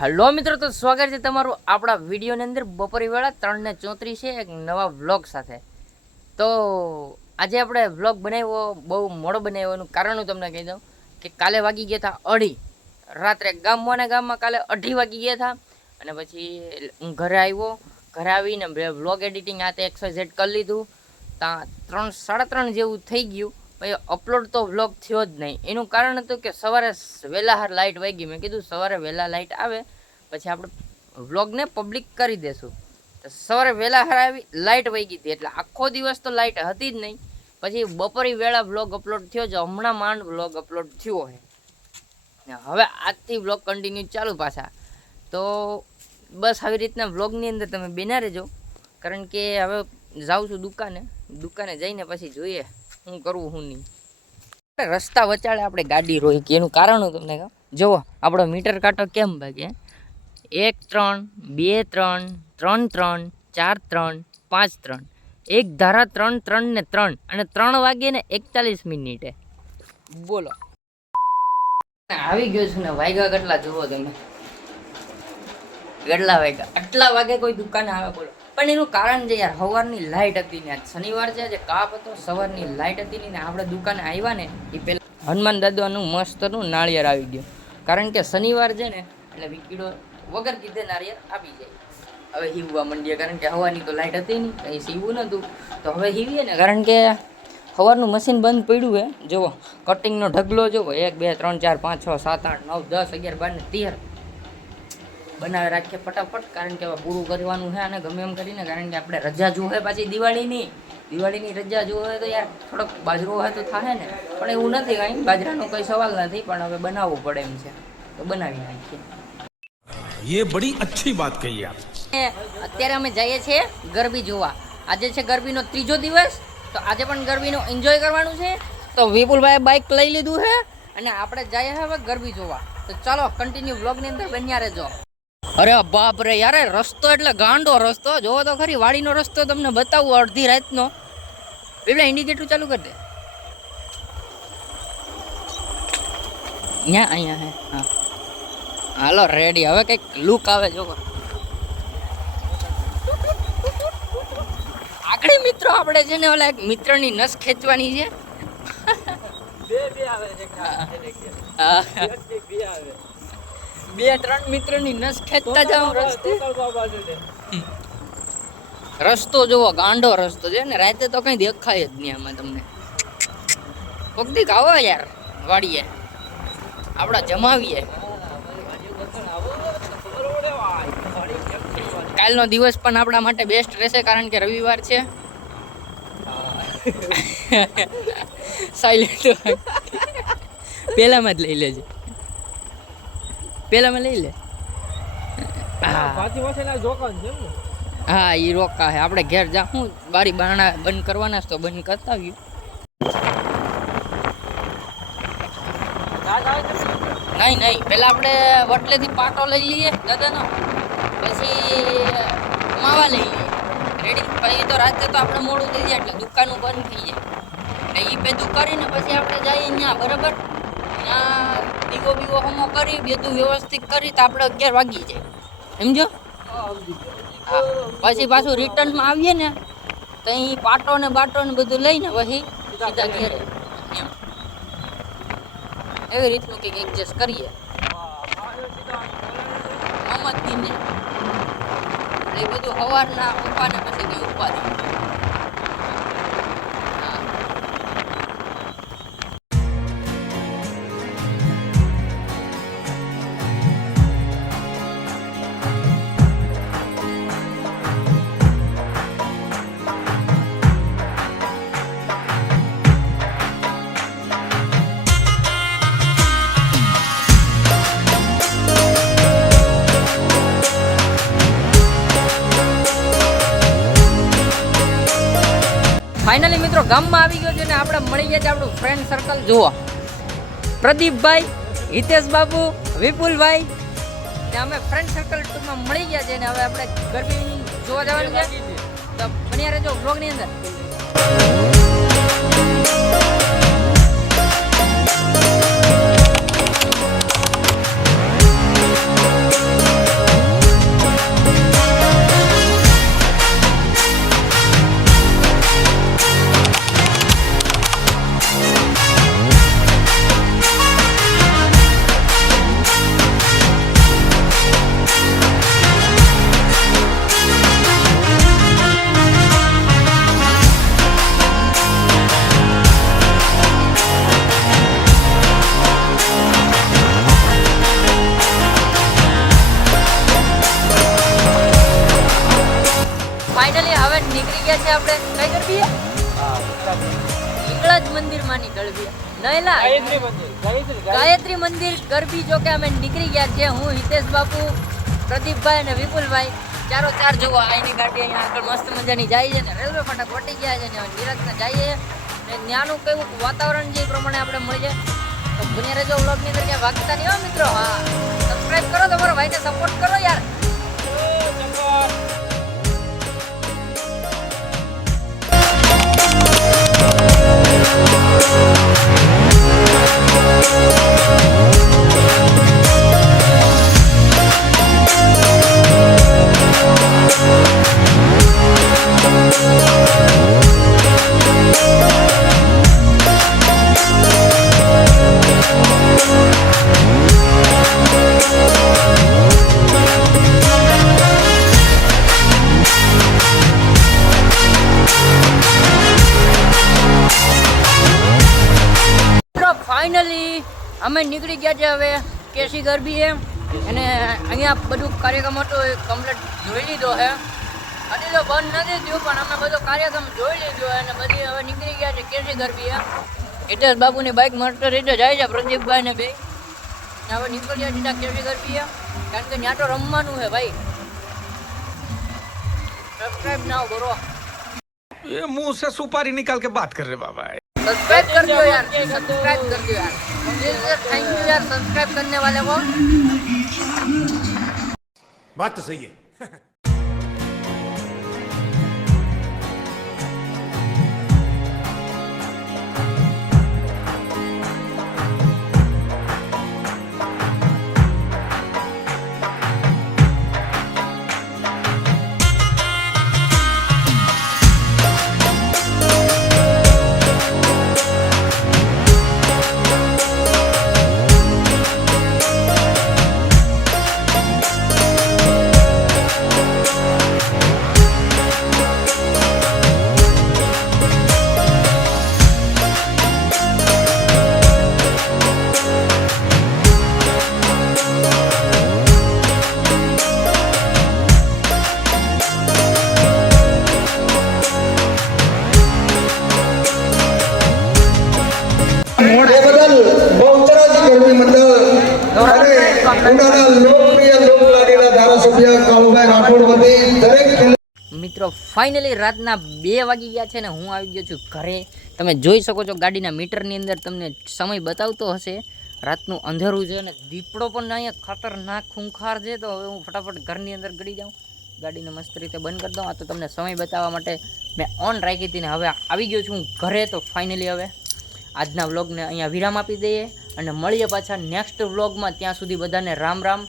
Hello મિત્રો, તો સ્વાગત છે તમારું આપણા વિડીયોની અંદર. બપોરી વેળા 3:34 છે એક નવા વ્લોગ સાથે. તો આજે આપણે વ્લોગ બનાવ્યો, બહુ મોડો બનાવ્યો. એનું કારણ હું તમને કહી દઉં કે કાલે વાગી ગયા હતા 2:30 રાત્રે. ગામમાં કાલે 2:30 વાગી ગયા હતા. અને પછી હું ઘરે આવ્યો. ઘરે આવીને વ્લોગ એડિટિંગ આ તે XYZ કરી લીધું. ત્યાં 3-3:30 જેવું થઈ ગયું. પછી અપલોડ તો વ્લોગ થયો જ નહીં. એનું કારણ હતું કે સવારે વહેલા લાઇટ વાગી. મેં કીધું સવારે વહેલા લાઇટ આવે પછી આપણે વ્લોગને પબ્લિક કરી દેશું. તો સવારે વહેલા આવી લાઇટ વાગી હતી એટલે આખો દિવસ તો લાઇટ હતી જ નહીં. પછી બપોરી વેળા વ્લોગ અપલોડ થયો છે. હમણાં માંડ વ્લોગ અપલોડ થયો છે. હવે આજથી વ્લોગ કન્ટિન્યુ ચાલુ પાછા. તો બસ આવી રીતના વ્લોગની અંદર તમે બેના રહેજો. કારણ કે હવે જાઉં છું દુકાને જઈને પછી જોઈએ શું કરવું શું નહીં. રસ્તા વચાળે આપણે ગાડી રોકી. એનું કારણ હું તમને કહું. જુઓ આપણો મીટર કાંટો કેમ ભાગે. 1 3 2 3 3 3 4 3 5 3 એક ધારા 3 3 ને 3 અને 3 વાગે ને 41 મિનિટે. બોલો આવી ગયો છું ને. વાગ્યા કેટલા જુઓ તમે, કેટલા વાગ્યા. આટલા વાગે કોઈ દુકાને આવે બોલો. પણ એનું કારણ છે યાર, સવારની લાઇટ હતી ને. શનિવાર છે, આજે કાપ હતો. સવારની લાઇટ હતી ને આપણે દુકાને આવ્યા ને એ પહેલાં હનુમાન દાદાનું મસ્તનું નાળિયેર આવી ગયું. કારણ કે શનિવાર છે ને એટલે વિકીડો વગર કીધે નાળિયેર આપી જાય. હવે હીવવા માંડીએ કારણ કે હવાની તો લાઇટ હતી નહીં, કંઈ સીવવું નહોતું. તો હવે હીવીએ ને, કારણ કે સવારનું મશીન બંધ પડ્યું હે. જુઓ કટિંગનો ઢગલો જુઓ. 1 2 3 4 5 6 7 8 9 10 11 12 ને 13 બનાવી રાખીએ ફટાફટ. કારણ કે હવે પૂરું કરવાનું છે અને ગમે એમ કરીને. કારણ કે આપણે રજા જોવે પાછી દિવાળીની રજા જોવે તો યાર થોડોક બાજરો હોય તો થાય ને. પણ એવું નથી, કાંઈ બાજરાનો કંઈ સવાલ નથી. પણ હવે બનાવવું પડે એમ છે તો બનાવી નાખીએ. ये बड़ी अच्छी बात कही आप. અત્યારે અમે જઈએ છીએ ગરબી જોવા. આજે છે ગરબીનો 3જો દિવસ. તો આજે પણ ગરબીનો એન્જોય કરવાનું છે. તો વિપુલભાઈએ બાઇક લઈ લીધું છે અને આપણે જઈએ હવે ગરબી જોવા. તો ચાલો કન્ટિન્યુ વ્લોગની અંદર બન્યા રહેજો. અરે બાપ રે યાર, રસ્તો એટલે ગાંડો રસ્તો. જોવો તો ખરી, વાડીનો રસ્તો તમને બતાવું અડધી રાતનો. પેલા ઇન્ડિકેટર ચાલુ કરી દે. અહીંયા હે. હા હાલો રેડી. હવે કંઈક લુક આવે જો. આગળ મિત્રો આપણે છે ને ઓલા એક મિત્રની નસ ખેંચવાની છે. બે ત્રણ મિત્રની નસ ખેંચતા જાવ રસ્તો જોવો, ગાંડો રસ્તો છે ને. રાતે તો કઈ દેખાય જ નહીં આમાં તમને. કોકદીક આવો યાર વાડીએ, આપડા જમાવીએ. કાલનો દિવસ પણ આપણા માટે બેસ્ટ રહેશે કારણ કે રવિવાર છે. સાયલેન્ટ પેલામાં જ લઈ લેજે. પેલામાં લઈ લે. હા એ રોકા હે. આપણે ઘેર જાઉં, બારી બારણા બંધ કરવાના તો બંધ કરતા આવ્યું. નહીં પેલા આપણે વટલેથી પાટો લઈ લઈએ દાદાનો, પછી માવા લઈ લઈએ રેડી. પછી તો રાતે તો આપણે મોડું થઈ જાય એટલે દુકાનો બંધ થઈ જાય. એટલે એ બધું કરીને પછી આપણે જઈએ ત્યાં બરાબર. ત્યાં દીવો બીવો હમો કરી બધું વ્યવસ્થિત કરી તો આપણે 11 વાગી જાય. સમજો? હા. પછી પાછું રિટર્નમાં આવીએ ને તો અહીં પાટો ને બાટો ને બધું લઈને પછી સીધા ઘેરે. એવી રીતનું કંઈક એડજસ્ટ કરીએ. મમતદીને એ બધું સવારના ઉપાને પછી કંઈ ઉપાડી. ફાઇનલી મિત્રો ગામમાં આવી ગયો છે ને આપણે મળી ગયા છે આપણું ફ્રેન્ડ સર્કલ. જુઓ પ્રદીપભાઈ, હિતેશ બાબુ, વિપુલભાઈ ને અમે ફ્રેન્ડ સર્કલ ટૂંકમાં મળી ગયા છે. ને હવે આપણે ગરબી જોવા જવાનું છે. તો બન્યા રહેજો વ્લોગની અંદર. ગયા છે આપણે કઈ ગરબી હિંગળાજ મંદિરમાંની ગરબી નયલા ગાયત્રી મંદિર ગરબી. જો કે અમે નીકળી ગયા છીએ, હું હિતેશ બાપુ, પ્રદીપભાઈ અને વિપુલભાઈ ચારો ચાર. જોવો આની ગાડી અહીંયા આગળ મસ્ત મજાની જાય છે ને રેલવે ફાટક વટી ગયા છે ને નિરાજના જઈએ ને ત્યાંનું કેવું વાતાવરણ જે પ્રમાણે આપણે મળીએ તો બન્યા રહેજો વ્લોગની અંદર. ક્યાં વાગતા નહીં હો મિત્રો. હા, સબસ્ક્રાઇબ કરો, તમારા ભાઈને સપોર્ટ કરો યાર. ફાઇનલી અમે નીકળી ગયા છે હવે કેસી ગરબી એમ, અને અહીંયા બધું કાર્યક્રમ હતો એ કમ્પ્લીટ જોઈ લીધો છે. હજી તો બંધ નથી થયું પણ અમે બધો કાર્યક્રમ જોઈ લીધો અને બધી હવે નીકળી ગયા છે કેસી ગરબી એમ. હિતેશ બાબુની બાઇક મસ્ત રીતે જાય છે, પ્રદીપભાઈ ને બે હવે નીકળ્યા સીધા કેસી ગરબી એમ, કારણ કે ત્યાં તો રમવાનું છે ભાઈ. સબસ્ક્રાઇબ ના કરો, ये मुंह से सुपारी निकाल के बात कर रहे बाबा. सब्सक्राइब कर दो यार, सब्सक्राइब कर दो यार, थैंक यू यार सब्सक्राइब करने वाले को. बात तो सही है. એ બદલ બહુચરાજી ગરબી મંડળ અને ઉનાના લોકપ્રિય લોકલાડીના ધારાસભ્ય કાળુભાઈ રાઠોડ વતી દરેક મિત્રો ફાઇનલી રાતના 2 વાગી ગયા છે ને હું આવી ગયો છું ઘરે. તમે જોઈ શકો છો ગાડીના મીટરની અંદર તમને સમય બતાવતો હશે. રાતનું અંધારું છે અને દીપડો પણ અહીંયા ખતરનાક ખૂંખાર છે. તો હવે હું ફટાફટ ઘરની અંદર ગળી જાઉં, ગાડીને મસ્ત રીતે બંધ કરી દઉં. આ તો તમને સમય બતાવવા માટે મેં ઓન રાખી હતી ને હવે આવી ગયો છું ઘરે. તો ફાઇનલી હવે આજના વ્લોગને અહીંયા વિરામ આપી દઈએ અને મળીએ પાછા નેક્સ્ટ વ્લોગમાં. ત્યાં સુધી બધાને રામ રામ.